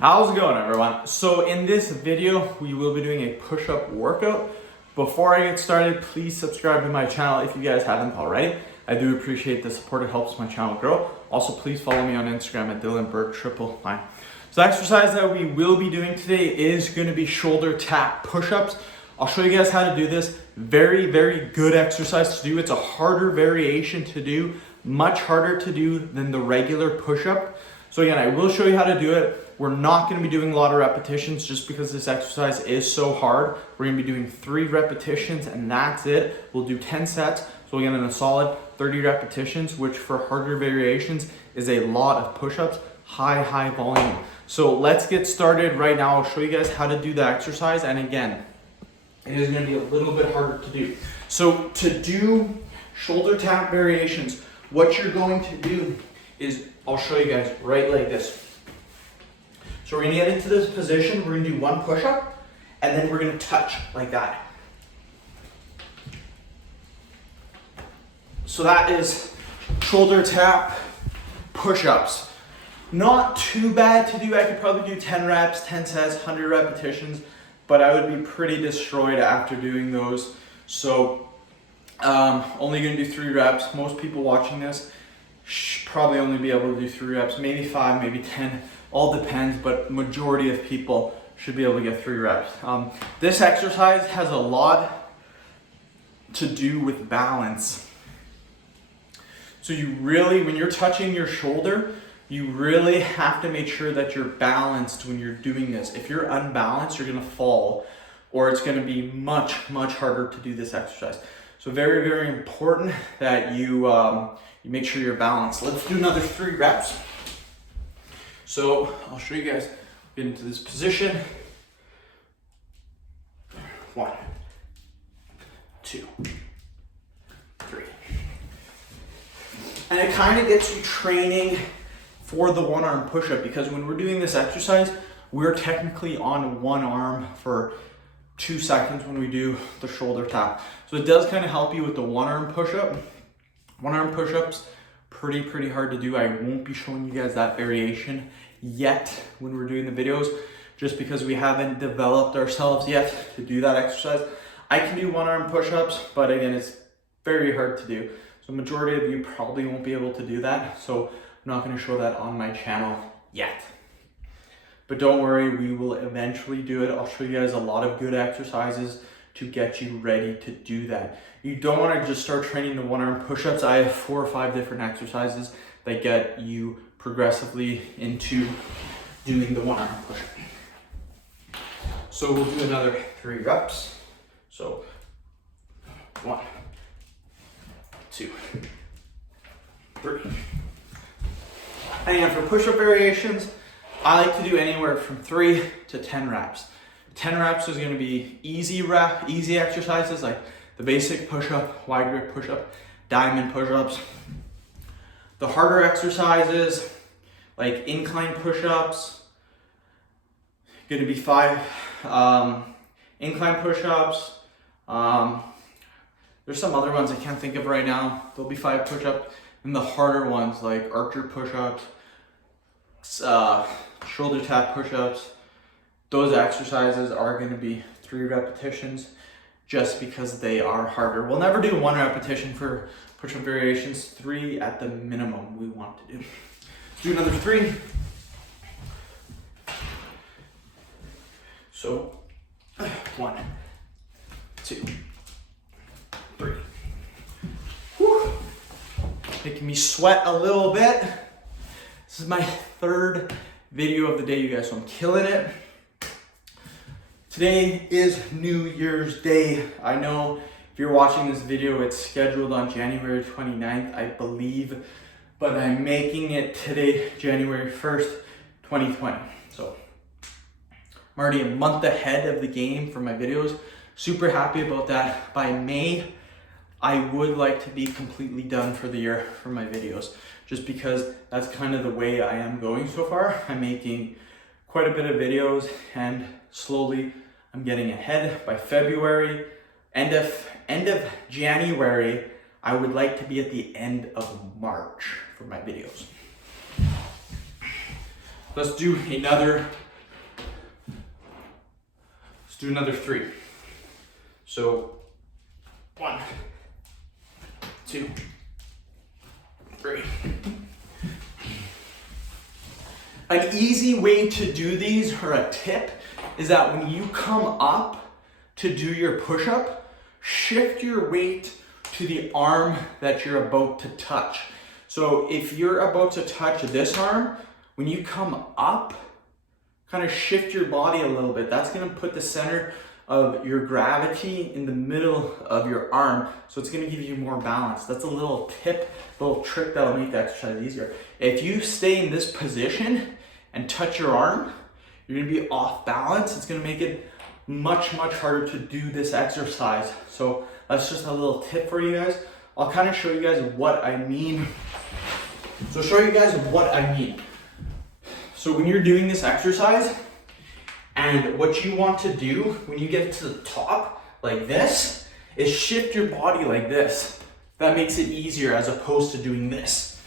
How's it going, everyone? So in this video, we will be doing a push-up workout. Before I get started, please subscribe to my channel if you guys haven't already. I do appreciate the support. It helps my channel grow. Also, please follow me on Instagram at DylanBurke999. So the exercise that we will be doing today is going to be shoulder tap push-ups. I'll show you guys how to do this. Very, very good exercise to do. It's a harder variation to do, much harder to do than the regular push-up. So again, I will show you how to do it. We're not going to be doing a lot of repetitions just because this exercise is so hard. We're going to be doing 3 repetitions and that's it. We'll do 10 sets. So again, in a solid 30 repetitions, which for harder variations is a lot of push-ups, high volume. So let's get started right now. I'll show you guys how to do the exercise. And again, it is going to be a little bit harder to do. So to do shoulder tap variations, what you're going to do is, I'll show you guys right like this. So we're gonna get into this position, we're gonna do 1 push-up, and then we're gonna touch like that. So that is shoulder tap push-ups. Not too bad to do. I could probably do 10 reps, 10 sets, 100 repetitions, but I would be pretty destroyed after doing those. So only gonna do 3 reps. Most people watching this should probably only be able to do 3 reps, maybe 5, maybe 10. All depends, but majority of people should be able to get 3 reps. This exercise has a lot to do with balance. So you really, when you're touching your shoulder, you really have to make sure that you're balanced when you're doing this. If you're unbalanced, you're gonna fall, or it's gonna be much harder to do this exercise. So very important that you make sure you're balanced. Let's do another 3 reps. So I'll show you guys, get into this position. 1, 2, 3. And it kind of gets you training for the 1-arm push-up, because when we're doing this exercise, we're technically on 1 arm for 2 seconds when we do the shoulder tap. So it does kind of help you with the 1-arm push-up. 1-arm push-ups, pretty hard to do. I won't be showing you guys that variation yet when we're doing the videos, just because we haven't developed ourselves yet to do that exercise. I can do 1-arm push-ups, but again, it's very hard to do. So majority of you probably won't be able to do that. So I'm not going to show that on my channel yet. But don't worry, we will eventually do it. I'll show you guys a lot of good exercises to get you ready to do that. You don't want to just start training the 1-arm push-ups. I have 4 or 5 different exercises that get you progressively into doing the 1-arm push-up. So we'll do another 3 reps. So 1, 2, 3. And for push-up variations, I like to do anywhere from 3 to 10 reps. 10 reps is going to be easy exercises like the basic push-up, wide grip push-up, diamond push-ups. The harder exercises like incline push-ups, going to be 5 incline push-ups. There's some other ones I can't think of right now. There'll be 5 push-ups. And the harder ones like archer push-ups, shoulder tap push-ups, those exercises are going to be 3 repetitions just because they are harder. We'll never do 1 repetition for push-up variations. 3 at the minimum we want to do. Let's do another 3. So 1, 2, 3. Whew. Making me sweat a little bit. This is my 3rd video of the day, you guys, so I'm killing it. Today is New Year's Day. I know if you're watching this video, it's scheduled on January 29th, I believe, but I'm making it today, January 1st, 2020. So I'm already a month ahead of the game for my videos. Super happy about that. By May, I would like to be completely done for the year for my videos, just because that's kind of the way I am going so far. I'm making quite a bit of videos and slowly I'm getting ahead. By February, end of January, I would like to be at the end of March for my videos. Let's do another do another 3. So 1, 2, 3. An easy way to do these, or a tip, is that when you come up to do your push-up, shift your weight to the arm that you're about to touch. So if you're about to touch this arm, when you come up, kind of shift your body a little bit. That's gonna put the center of your gravity in the middle of your arm, so it's gonna give you more balance. That's a little tip, little trick that'll make the exercise easier. If you stay in this position and touch your arm, you're gonna be off balance. It's gonna make it much harder to do this exercise. So that's just a little tip for you guys. I'll kind of show you guys what I mean. So when you're doing this exercise, and what you want to do when you get to the top like this, is shift your body like this. That makes it easier as opposed to doing this.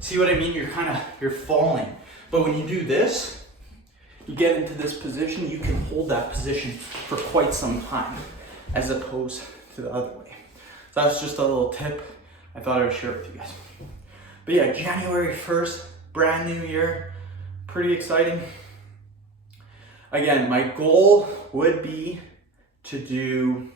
See what I mean? You're falling. But when you do this, you get into this position, you can hold that position for quite some time, as opposed to the other way. So that's just a little tip I thought I would share with you guys. But yeah, January 1st, brand new year, pretty exciting. Again, my goal would be to do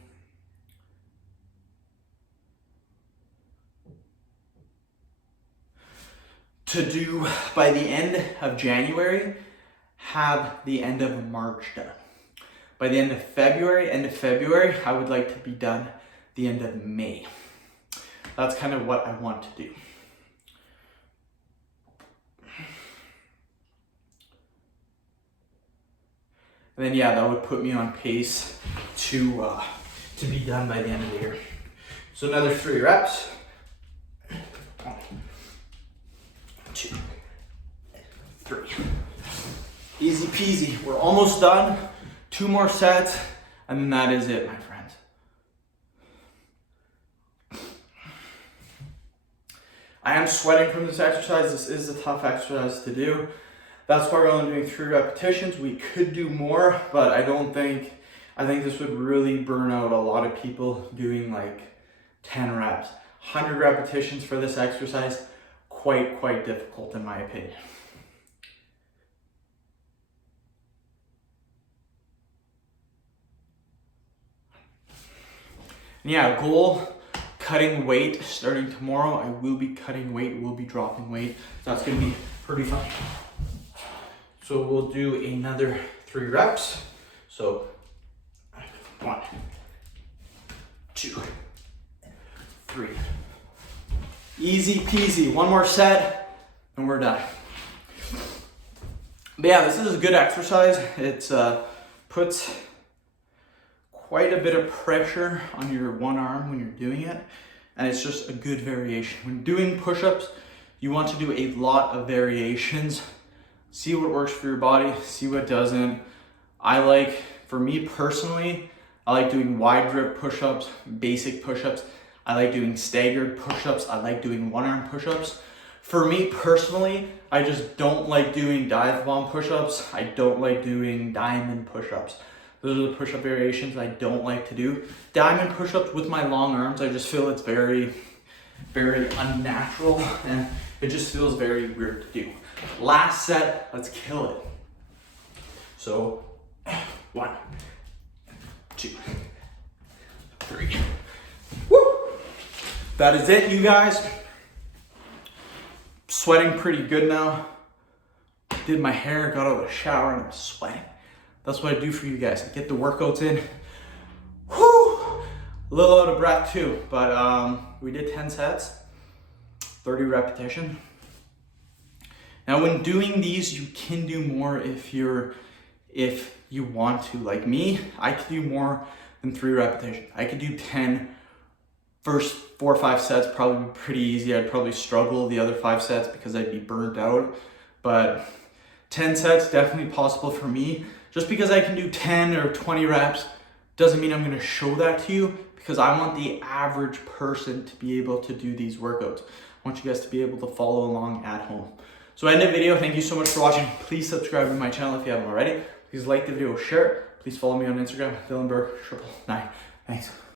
by the end of January, have the end of March done. By the end of February, I would like to be done the end of May. That's kind of what I want to do. And then yeah, that would put me on pace to be done by the end of the year. So another 3 reps. 1, 2, 3. Easy peasy. We're almost done. 2 more sets, and then that is it, my friends. I am sweating from this exercise. This is a tough exercise to do. That's why we're only doing 3 repetitions. We could do more, but I think this would really burn out a lot of people doing like 10 reps. 100 repetitions for this exercise, quite difficult in my opinion. And yeah, goal, cutting weight starting tomorrow. I will be cutting weight, we'll be dropping weight. So that's gonna be pretty fun. So we'll do another 3 reps. So 1, 2, 3. Easy peasy. 1 more set and we're done. But yeah, this is a good exercise. It puts quite a bit of pressure on your one arm when you're doing it, and it's just a good variation. When doing push-ups, you want to do a lot of variations. See what works for your body, see what doesn't. For me personally, I like doing wide grip push-ups, basic push-ups. I like doing staggered push-ups. I like doing one-arm push-ups. For me personally, I just don't like doing dive bomb push-ups. I don't like doing diamond push-ups. Those are the push-up variations I don't like to do. Diamond push-ups with my long arms, I just feel it's very unnatural, and it just feels very weird to do. Last set, let's kill it. So 1, 2, 3. Woo! That is it, you guys. Sweating pretty good now. Did my hair, got out of the shower, and I'm sweating. That's what I do for you guys. I get the workouts in. Whew! A little out of breath too, but we did 10 sets, 30 repetition. Now when doing these, you can do more if you want to. Like me, I could do more than 3 repetitions. I could do 10. First 4 or 5 sets probably be pretty easy. I'd probably struggle the other 5 sets because I'd be burnt out. But 10 sets, definitely possible for me. Just because I can do 10 or 20 reps doesn't mean I'm gonna show that to you, because I want the average person to be able to do these workouts. I want you guys to be able to follow along at home. So end of video. Thank you so much for watching. Please subscribe to my channel if you haven't already. Please like the video, share it. Please follow me on Instagram, Dylanberg999. Thanks.